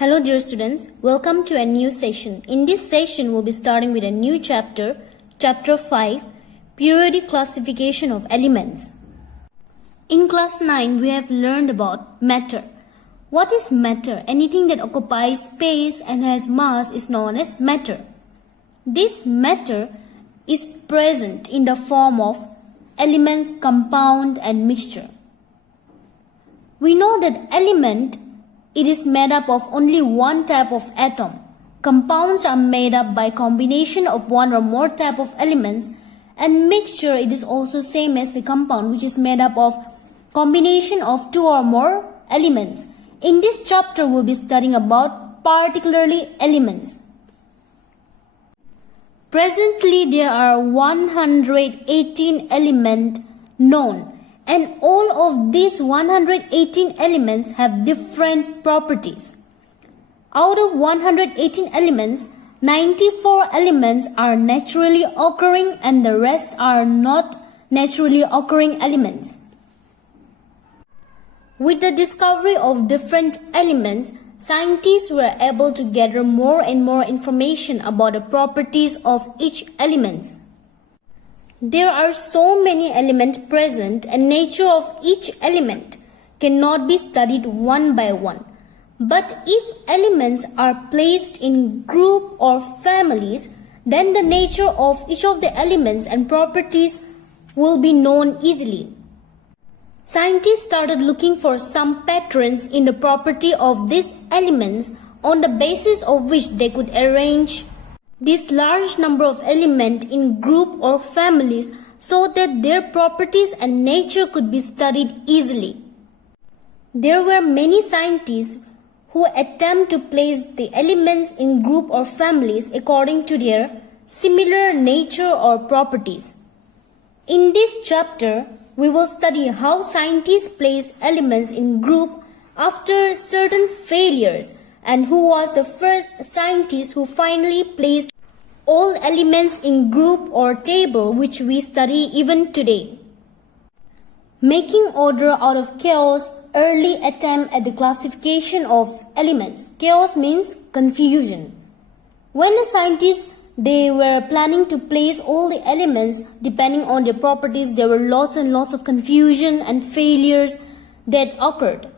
Hello dear students, welcome to a new session. In this session, we'll be starting with a new chapter, Chapter 5, Periodic Classification of Elements. In class 9, we have learned about matter. What is matter? Anything that occupies space and has mass is known as matter. This matter is present in the form of elements, compound and mixture. We know that it is made up of only one type of atom. Compounds are made up by combination of one or more type of elements, and mixture it is also same as the compound, which is made up of combination of two or more elements. In this chapter we'll be studying about particularly elements. Presently there are 118 elements known. And all of these 118 elements have different properties. Out of 118 elements, 94 elements are naturally occurring and the rest are not naturally occurring elements. With the discovery of different elements, scientists were able to gather more and more information about the properties of each element. There are so many elements present and nature of each element cannot be studied one by one. But if elements are placed in group or families, then the nature of each of the elements and properties will be known easily. Scientists started looking for some patterns in the property of these elements on the basis of which they could arrange this large number of elements in group or families so that their properties and nature could be studied easily. There were many scientists who attempt to place the elements in group or families according to their similar nature or properties. In this chapter, we will study how scientists place elements in group after certain failures, and who was the first scientist who finally placed all elements in group or table, which we study even today. Making order out of chaos, early attempt at the classification of elements. Chaos means confusion. When the scientists they were planning to place all the elements depending on their properties, there were lots and lots of confusion and failures that occurred.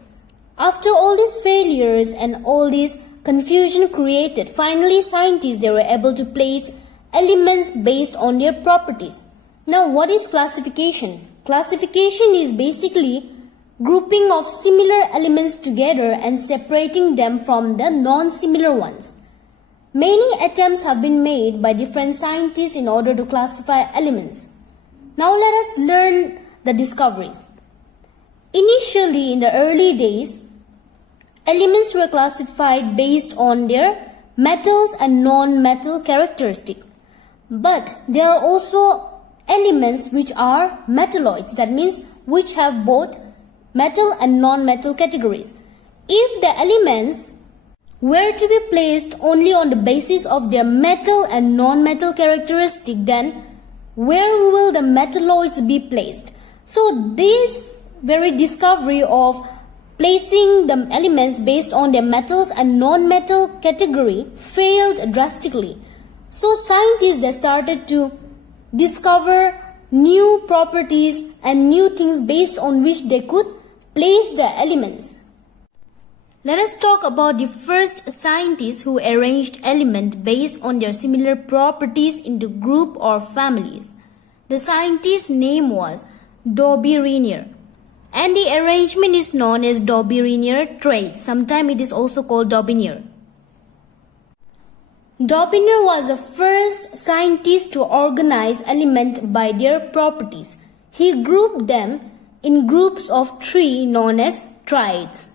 After all these failures and all these confusion created, finally scientists they were able to place elements based on their properties. Now what is classification? Classification is basically grouping of similar elements together and separating them from the non-similar ones. Many attempts have been made by different scientists in order to classify elements. Now let us learn the discoveries. Initially, in the early days, elements were classified based on their metals and non-metal characteristics. But there are also elements which are metalloids, that means which have both metal and non-metal categories. If the elements were to be placed only on the basis of their metal and non-metal characteristic, then where will the metalloids be placed? So this very discovery of placing the elements based on their metals and non-metal category failed drastically. So scientists they started to discover new properties and new things based on which they could place the elements. Let us talk about the first scientists who arranged elements based on their similar properties into group or families. The scientist's name was Dobby-Renier, and the arrangement is known as Dobby-Renier traits. Sometimes it is also called Dobby-Renier. Dobby-Renier was the first scientist to organize elements by their properties. He grouped them in groups of three known as triads.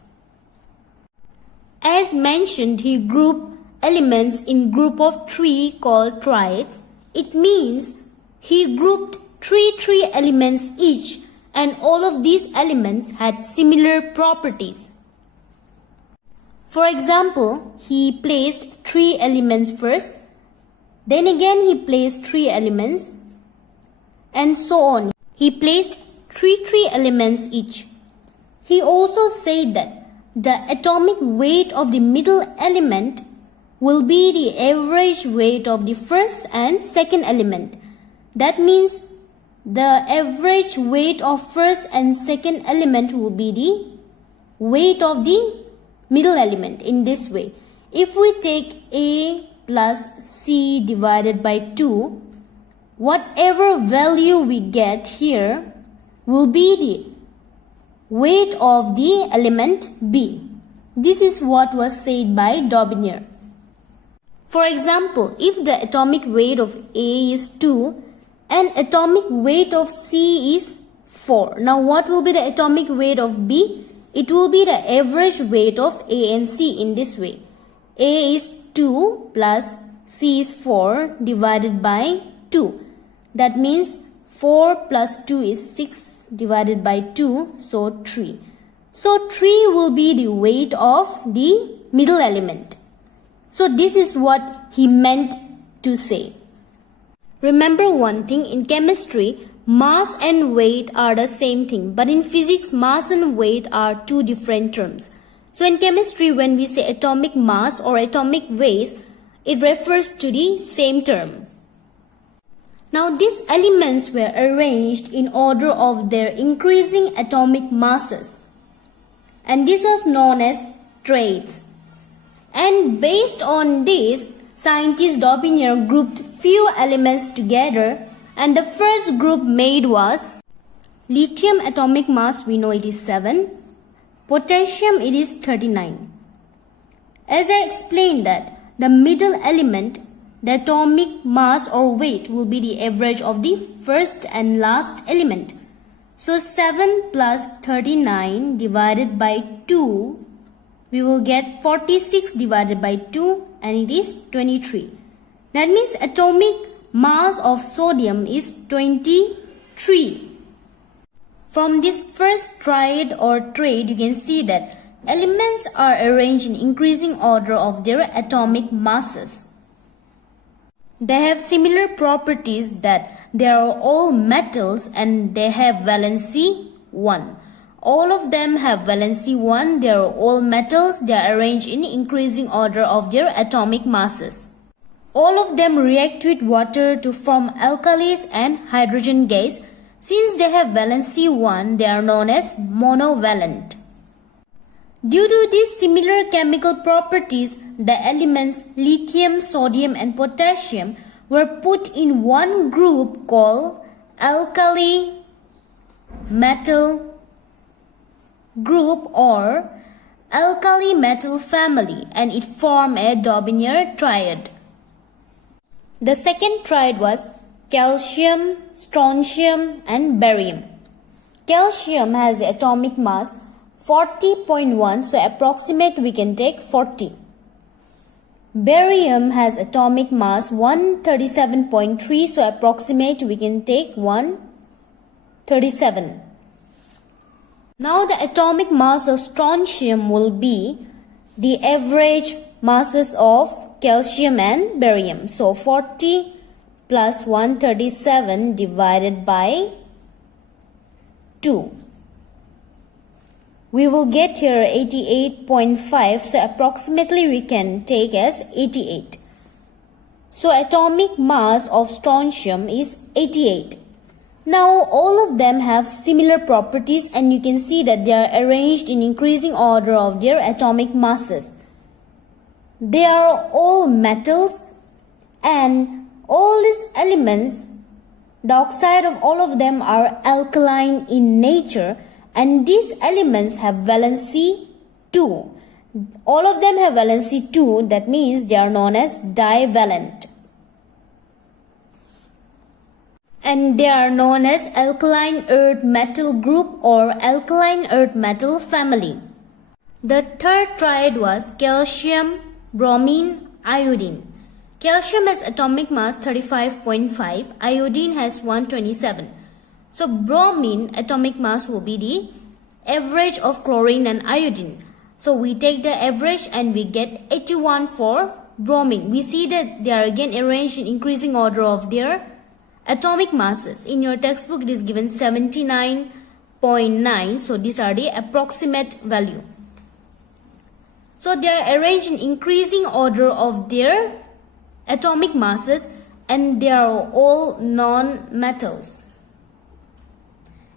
As mentioned, he grouped elements in group of three called triads. It means he grouped three elements each, and all of these elements had similar properties. For example, he placed 3 elements first, then again he placed 3 elements, and so on. He placed three elements each. He also said that the atomic weight of the middle element will be the average weight of the first and second element. That means the average weight of first and second element will be the weight of the middle element in this way. If we take A plus C divided by 2, whatever value we get here will be the weight of the element B. This is what was said by Daubigner. For example, if the atomic weight of A is 2 and atomic weight of C is 4. Now what will be the atomic weight of B? It will be the average weight of A and C in this way. A is 2 plus C is 4 divided by 2. That means 4 plus 2 is 6 divided by 2, so 3. So 3 will be the weight of the middle element. So this is what he meant to say. Remember one thing, in chemistry, mass and weight are the same thing, but in physics, mass and weight are two different terms. So in chemistry, when we say atomic mass or atomic weight, it refers to the same term. Now these elements were arranged in order of their increasing atomic masses, and this was known as traits. And based on this, scientist Daubigner grouped few elements together, and the first group made was lithium atomic mass, we know it is 7, potassium it is 39. As I explained that the middle element, the atomic mass or weight will be the average of the first and last element. So 7 plus 39 divided by 2, we will get 46 divided by 2, and it is 23. That means atomic mass of sodium is 23. From this first triad or trait, you can see that elements are arranged in increasing order of their atomic masses. They have similar properties, that they are all metals and they have valency 1. All of them have valency 1, they are all metals, they are arranged in increasing order of their atomic masses. All of them react with water to form alkalis and hydrogen gas. Since they have valency 1, they are known as monovalent. Due to these similar chemical properties, the elements lithium, sodium and potassium were put in one group called alkali metal group or alkali metal family, and it formed a Daubigner triad. The second triad was calcium, strontium and barium. Calcium has atomic mass 40.1, so approximate we can take 40. Barium has atomic mass 137.3, so approximate we can take 137. Now the atomic mass of strontium will be the average masses of calcium and barium. So 40 plus 137 divided by 2. We will get here 88.5, so approximately we can take as 88. So atomic mass of strontium is 88. Now all of them have similar properties, and you can see that they are arranged in increasing order of their atomic masses. They are all metals, and all these elements, the oxide of all of them are alkaline in nature, and these elements have valency 2. All of them have valency 2, that means they are known as divalent. And they are known as alkaline earth metal group or alkaline earth metal family. The third triad was calcium, bromine, iodine. Calcium has atomic mass 35.5, iodine has 127. So bromine atomic mass will be the average of chlorine and iodine. So we take the average and we get 81 for bromine. We see that they are again arranged in increasing order of their atomic masses. In your textbook it is given 79.9, so these are the approximate value. So they are arranged in increasing order of their atomic masses, and they are all non-metals.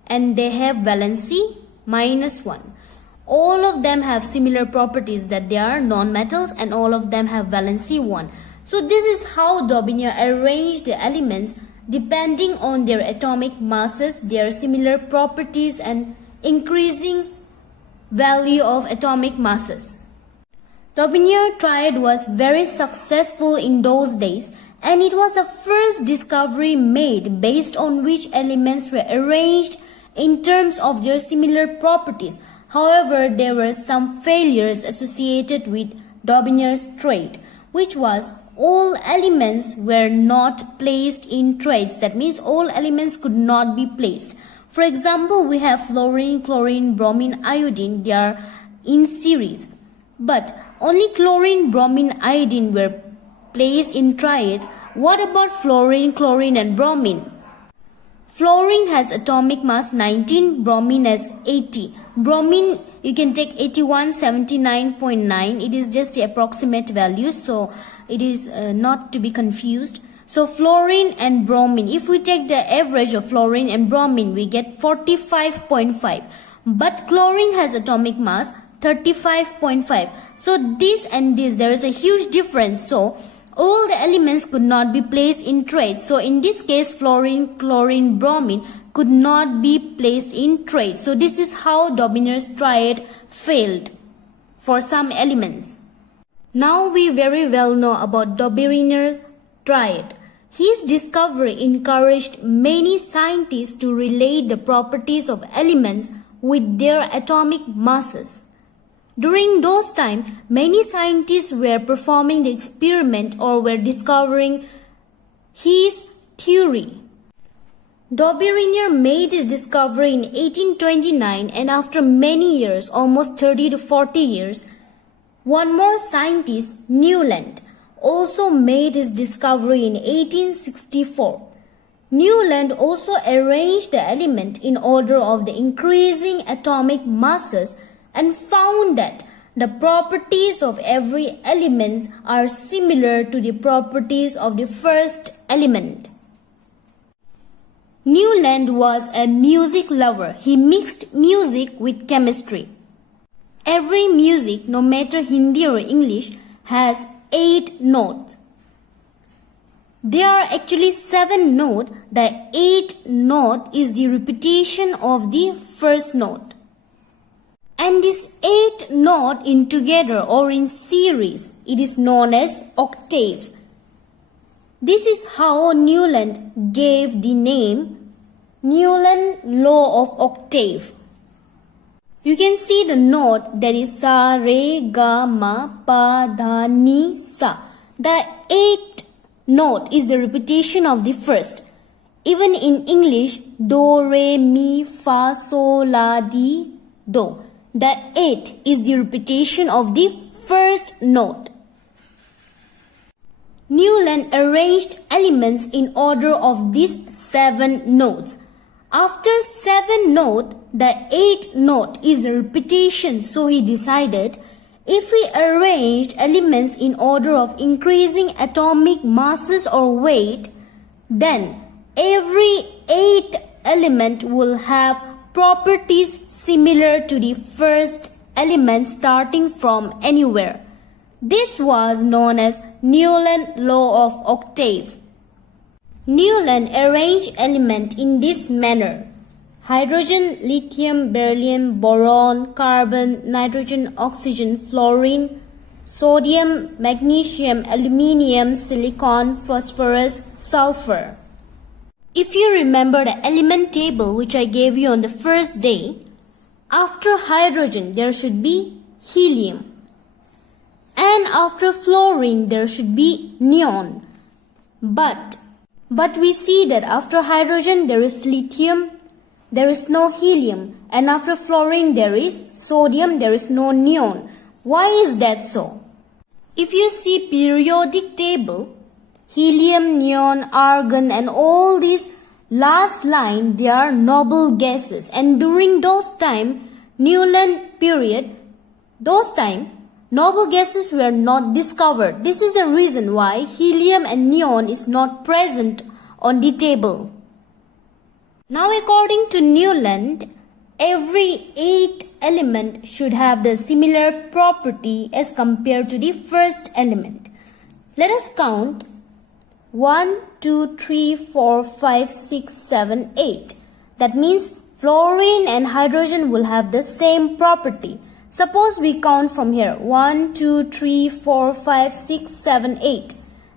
And they have valency -1. All of them have similar properties, that they are non-metals, and all of them have valency 1. So this is how Daubigny arranged the elements depending on their atomic masses, their similar properties, and increasing value of atomic masses. Daubigny triad was very successful in those days, and it was the first discovery made based on which elements were arranged in terms of their similar properties. However, there were some failures associated with Daubigny's trade, which was all elements were not placed in trades. That means all elements could not be placed. For example, we have fluorine, chlorine, bromine, iodine. They are in series. But only chlorine, bromine, iodine were placed in triads. What about fluorine, chlorine and bromine? Fluorine has atomic mass 19, bromine has 80. Bromine, you can take 81, 79.9. It is just the approximate value, so it is not to be confused. So fluorine and bromine, if we take the average of fluorine and bromine, we get 45.5. But chlorine has atomic mass 35.5. So this and this, there is a huge difference. So all the elements could not be placed in trades. So in this case, fluorine, chlorine, bromine could not be placed in trades. So this is how Daubigny's triad failed for some elements. Now we very well know about Daubigny's triad. His discovery encouraged many scientists to relate the properties of elements with their atomic masses. During those times, many scientists were performing the experiment or were discovering his theory. Daubigny made his discovery in 1829, and after many years, almost 30 to 40 years, one more scientist, Newland, also made his discovery in 1864. Newland also arranged the element in order of the increasing atomic masses and found that the properties of every element are similar to the properties of the first element. Newland was a music lover. He mixed music with chemistry. Every music, no matter Hindi or English, has 8 notes. There are actually 7 notes. The 8th note is the repetition of the first note. And this 8th note in together or in series, it is known as octave. This is how Newland gave the name Newland law of octave. You can see the note, that is sa, re, ga, ma, pa, dha, ni, sa. The 8th note is the repetition of the first. Even in English, do, re, mi, fa, sol, la, di, do. The 8th is the repetition of the first note. Newland arranged elements in order of these 7 notes. After 7 notes, the 8th note is a repetition, so he decided if we arranged elements in order of increasing atomic masses or weight, then every 8th element will have properties similar to the first element starting from anywhere. This was known as Newland law of octave. Newland arranged elements in this manner: hydrogen, lithium, beryllium, boron, carbon, nitrogen, oxygen, fluorine, sodium, magnesium, aluminium, silicon, phosphorus, sulfur. If you remember the element table which I gave you on the first day, after hydrogen there should be helium, and after fluorine there should be neon. But we see that after hydrogen there is lithium, there is no helium, and after fluorine there is sodium, there is no neon. Why is that so? If you see periodic table, helium, neon, argon and all these last line, they are noble gases, and during those time, Newland period, those time, noble gases were not discovered. This is the reason why helium and neon is not present on the table. Now according to Newland, every 8 element should have the similar property as compared to the first element. Let us count 1, 2, 3, 4, 5, 6, 7, 8. That means fluorine and hydrogen will have the same property. Suppose we count from here 1, 2, 3, 4, 5, 6, 7, 8.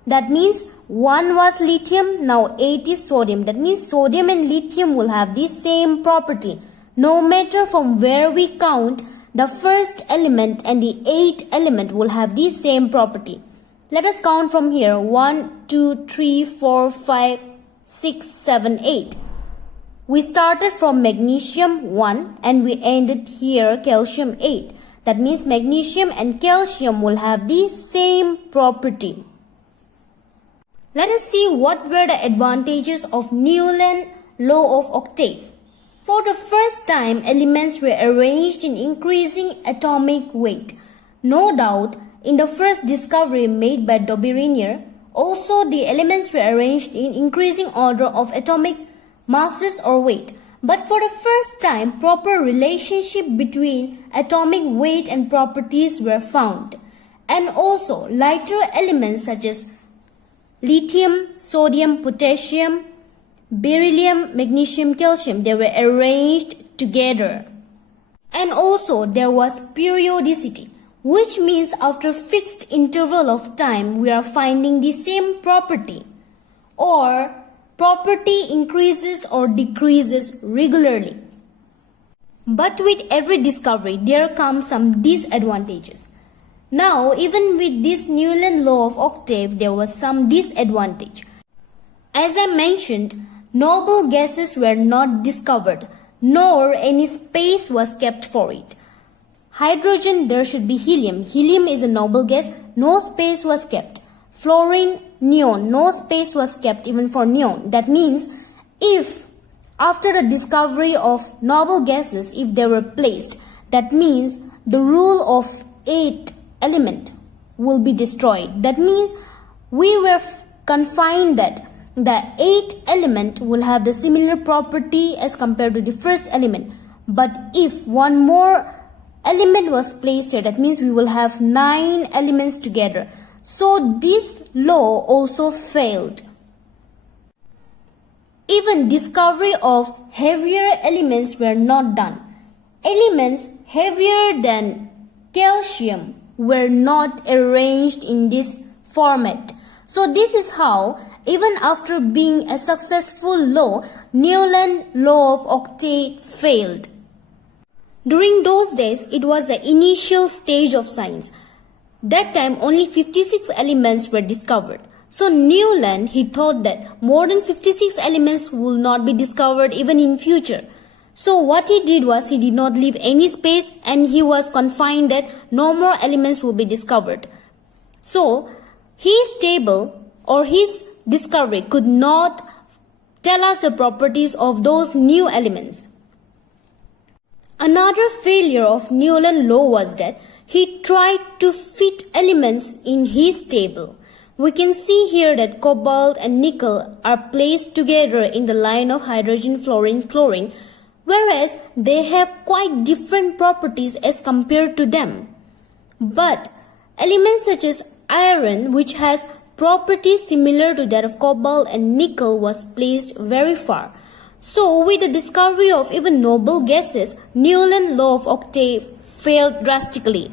That means 1 was lithium, now 8 is sodium. That means sodium and lithium will have the same property. No matter from where we count, the first element and the 8th element will have the same property. Let us count from here 1, 2, 3, 4, 5, 6, 7, 8. We started from magnesium 1 and we ended here calcium 8. That means magnesium and calcium will have the same property. Let us see what were the advantages of Newland law of octave. For the first time, elements were arranged in increasing atomic weight. No doubt, in the first discovery made by Dobberiner, also the elements were arranged in increasing order of atomic masses or weight. But for the first time, proper relationship between atomic weight and properties were found. And also, lighter elements such as lithium, sodium, potassium, beryllium, magnesium, calcium, they were arranged together. And also there was periodicity, which means after fixed interval of time we are finding the same property, or property increases or decreases regularly. But with every discovery there come some disadvantages. Now even with this Newland law of octave there was some disadvantage. As I mentioned, noble gases were not discovered, nor any space was kept for it. Hydrogen, there should be helium. Helium is a noble gas, no space was kept. Fluorine, neon, no space was kept even for neon. That means if after the discovery of noble gases, if they were placed, that means the rule of 8 element will be destroyed. That means we were confined that the 8th element will have the similar property as compared to the first element. But if one more element was placed here, that means we will have 9 elements together. So this law also failed. Even discovery of heavier elements were not done. Elements heavier than calcium were not arranged in this format. So this is how, even after being a successful law, Newland law of octave failed. During those days, it was the initial stage of science. That time, only 56 elements were discovered. So Newland, he thought that more than 56 elements will not be discovered even in future. So what he did was, he did not leave any space and he was confined that no more elements will be discovered. So his table or his discovery could not tell us the properties of those new elements. Another failure of Newland law was that he tried to fit elements in his table. We can see here that cobalt and nickel are placed together in the line of hydrogen, fluorine, chlorine, whereas they have quite different properties as compared to them. But elements such as iron, which has properties similar to that of cobalt and nickel, was placed very far. So with the discovery of even noble gases, Newland law of octave failed drastically.